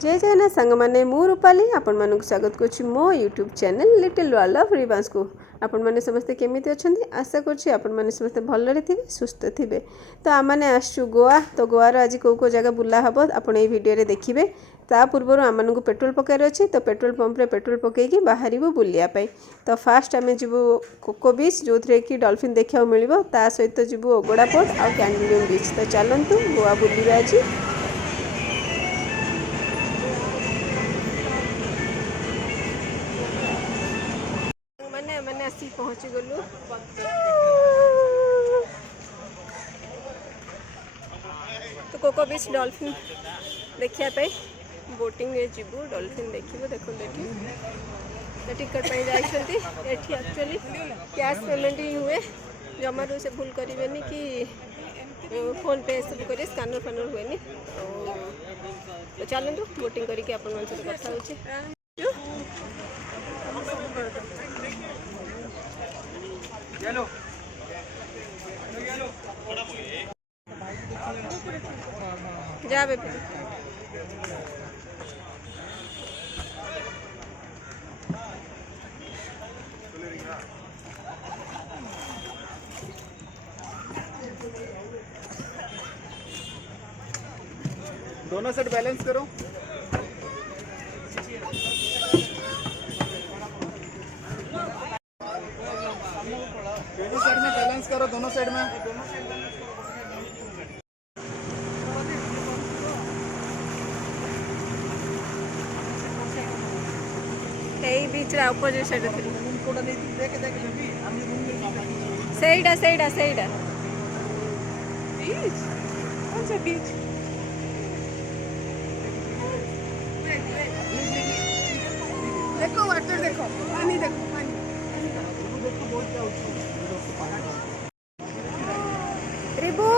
जय जय ना सांग मैंने मु रूपाली आपण मानक स्वागत करुच्ची मो YouTube channel little world of रिवांस को। आपण मैंने समस्ते केमिति अछंती आशा करुच्ची आपण मैंने समस्ते भलरे थिबे सुस्थ थिबे। तो आम मैंने आसचु गोवा। तो गोवार आज कौ कौ जगह बुला हम आपण ये वीडियो देखिए। ता पूर्व आम को पेट्रोल पकायर अच्छे तो पेट्रोल पंप रे पेट्रोल पकईकि बाहर बुलायापाई। तो फास्ट आम जीवु कोको बीच जो थे कि डॉल्फिन देखा मिल ता सहित जीवु ओगोड़ा पोर्ट आ कैंडोलिम बीच। तो चलतु गोवा बुलवा आज। मैंने आसी पहुँची गलु तो कोको बीच डॉल्फिन देखापी बोटिंग जीवु डॉल्फिन देखू देखो ये टिकट जाइए एक्चुअली कैश पेमेंट ही हुए जमारू से भूल करें कि फोन पे सब कर स्कानर फानर हुए तो चलतु बोटिंग करके अपन कथा हो जा बेबी दोनों साइड बैलेंस करो। दोनों साइड में बैलेंस करो, दोनों साइड में। यही बीच अपोजिट साइड सहीटा सहीटा सहीटा बीच कौन सा बीच देखो वाटर देखो पानी देखो पानी Ribu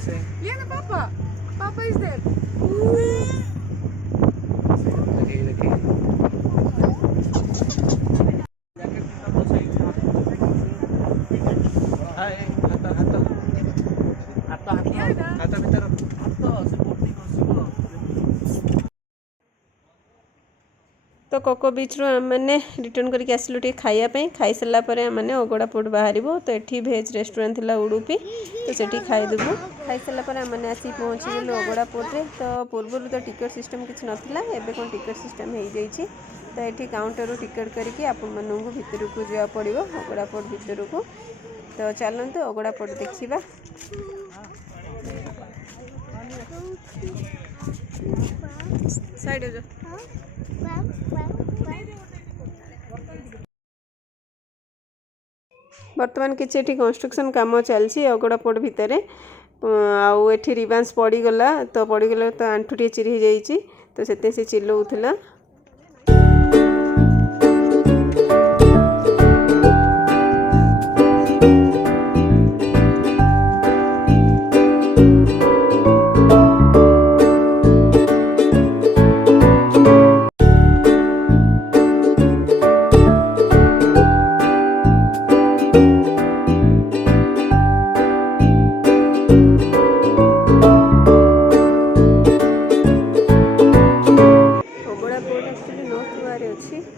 Liana, Papa. Papa is there. तो कोको बीच रू मैंने रिटर्न करके आसलु टे खाइबा खाई सारा पर मैंने अगड़ा पोट बाहर तो ये भेज रेस्टोरेंट थी उडुपी तो सेठी खाईदेबू खाई सारा पर मैंने आसी पहुँची गलु अगड़ा पोर्टे तो पूर्व तो टिकट सिस्टम किसी नाला एवं कौन टिकट सिस्टम हो जाइए तो ये काउंटर टिकट करके आपण मानू भितर को जा पड़ो अगड़ा पोर्ट भितर को तो चलते अगड़ा पोर्ट देखा साइड बर्तमान किसी कंस्ट्रक्शन काम चलती अगड़ा पोर्ट भितर आउ एठी रिबांस पड़गला तो आंठू चिरी जाइए तो से चिल्लाऊला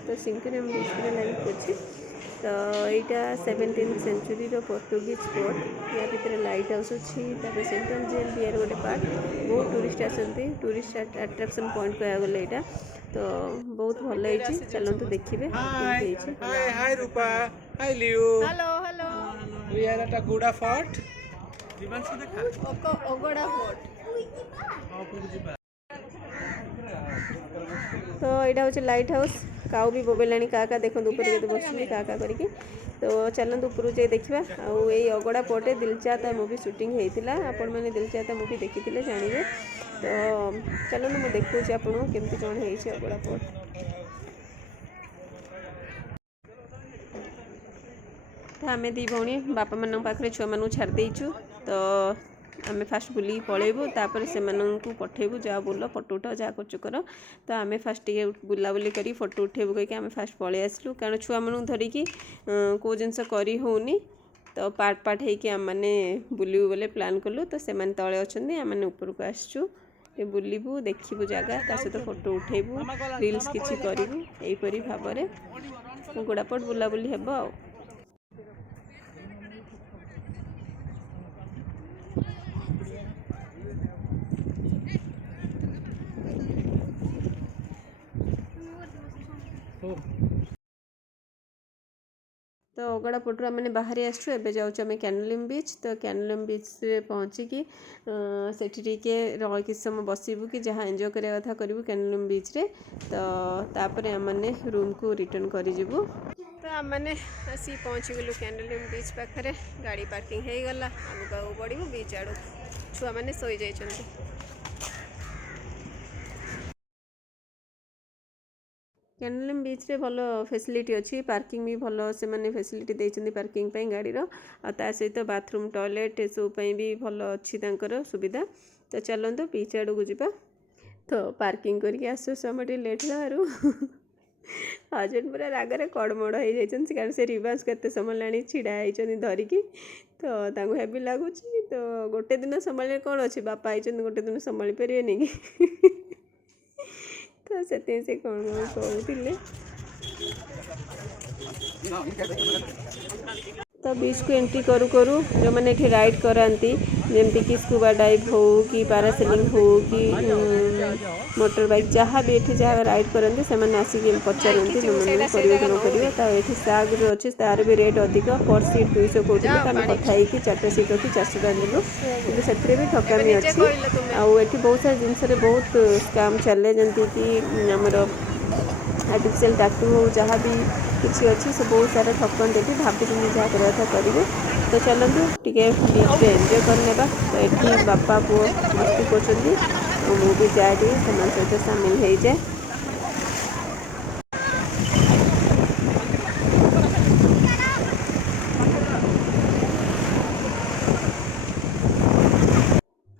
तो सिंकरम बीच लगी अच्छी तो यहाँ 17th सेंचुरी पोर्टुगीज पोर्ट या भीतर लाइट हाउस अच्छी सेंट्रल जेल भी यार गोटे पार्ट बहुत टूरिस्ट आसती टूरिस्ट अट्राक्शन पॉइंट कह गले यहाँ तो बहुत भल है चलते देखिए hi Rupa hi Leo hello hello we are at Aguada fort रिबांस को देखा अगुड़ा फोर्ट तो यहाँ हूँ लाइट हाउस काऊ भी बोबेलाणी क्या देखो ऊपर बस क्या करके तो चलते ऊपर जाए देखा आई अगड़ा पोर्टे दिलचाहता मूवी शूटिंग होता आपण मैंने दिलचाहता मूवी देखी जानवे तो चलते मुझे देखा आपको केमती कौन है अगड़ा पोर्ट तो आम दी भौणी बापा मान पाखे छुआ मान छाड़देचु तो आम फास्ट बुल पलैबू तापर से पठेबू जा बुल फोटो उठाओ जहाँ कर कर तो आम फास्ट बुलाबुली कर फोटो उठेबू कहीं आम फास्ट पलि आसलु कारण छुआ मान धरिकी कौ जिनस करी होनी तो पार्ट पार्ट होगी आम मैंने बुलू बोले प्लान कलु तो से तले अच्छा आम मैंने ऊपर को आसचु बुलू देखू जगह ता सहित फोटो उठेबू रील्स किसी करूँ यहीपरी भाव में गुड़ापट बुलाबुली हेब आ तो अगड़ा पटू मैंने बाहर आसु एवं जाऊँ कैनोलिम बीच तो कैनोलिम बीच से पहुँचिकी से कि समय बसबू कि जहाँ एंजॉय करने कथा करूँ कैनोलिम बीच रे तो तापर आमने रूम को रिटर्न करूँ तो आम मैंने आसी पहुँची गलु कैनोलिम बीच पाखे गाड़ी पार्किंग हो गला आमको बढ़ू बीच आड़ छुआ मैंने सोई जाइए कैनोलिम बीच रे भल फैसिलिटी अच्छी पार्किंग भी भल से मैंने फैसिलिटी देइछन्ती पार्किंग पे गाड़ी रो आ सहित बाथरूम टॉयलेट ए सब भी भल अच्छी तांकर सुविधा तो चलते बीच आड़ को जावा तो पार्किंग करके आसु समय लेट हूँ हजबैंड पूरा रागरे कड़मड़ हो जाती कारण से रिवांस केते समय लाणी छिड़ा होती धरिकी तो हेवी लगुच तो गोटे दिन संभाल कौन अच्छे बापा आई गोटे दिन संभाली पारे कि तो से कौन कहते तो बीच को एंट्री करू करू जो मैंने ये राइड कराती जमती कि स्कूबा डाइव हो कि पैरासेलिंग हो कि मोटर बाइक जहाँ भी ये जहाँ राइड करते से आसिक पचारती तुमने कर न कर ये साग जो अच्छे तार भी रेट अधिक पर सीट 200 कहते आम कथी 4टा सीट रखी 400 टाँग देलु कि से भी ठकामी अच्छी आठ बहुत सारा जिनस बहुत स्काम चले जमती कि आमर आर्टिफिशियल टैटू हो जहाँ भी किसी अच्छी से बहुत सारा ठकन देती भाभी जहाँ करवा करेंगे तो चलते टी बीच एंजॉय करने तो ये बापा पुओ मस्ती कर मुझे जाए सहित सामिल हो जाए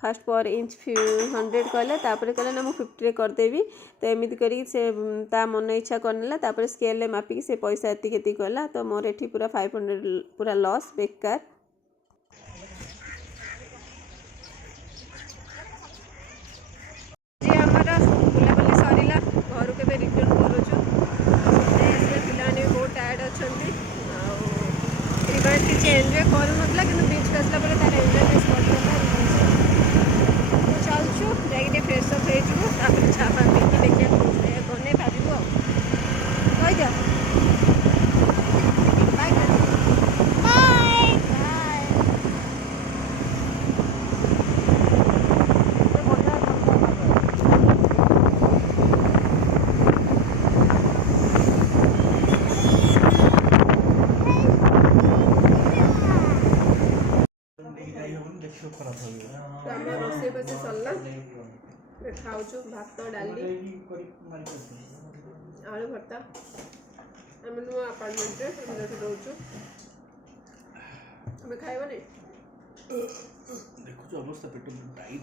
फास्ट पर इंच 100 कहला तापर कहला ना मुझे 50 करदेवी तो एमती करी से ता मन इच्छा करनेला तापर स्केल मापिकी से पैसा एति कहला तो मोर एठी पूरा 500 पूरा लॉस बेकार। जी हमारा बुलाबुली सरला घर के रिटर्न करूँ पिलाने बहुत टायर्ड अच्छा रिवर्स किसी एंजॉय करूना कि बीच को आसला तार एंजॉय बेस करता तो चलचु जाइए फ्रेश अप हो छापा पीकी देखिए बने भाजू कही दिया रोसे बसे सरला खाऊ भात डाली आलू भर्ता आम नुआ अपार्टमेंट रोचु तुम्हें खाइब नहीं देखो अवस्था पेट टाइट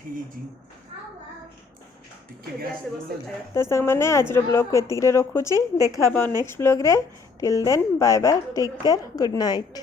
है तो संग मैंने आज ब्लॉग को एतिक रखुची देखा नेक्स्ट ब्लॉग रे till then bye bye take care good night.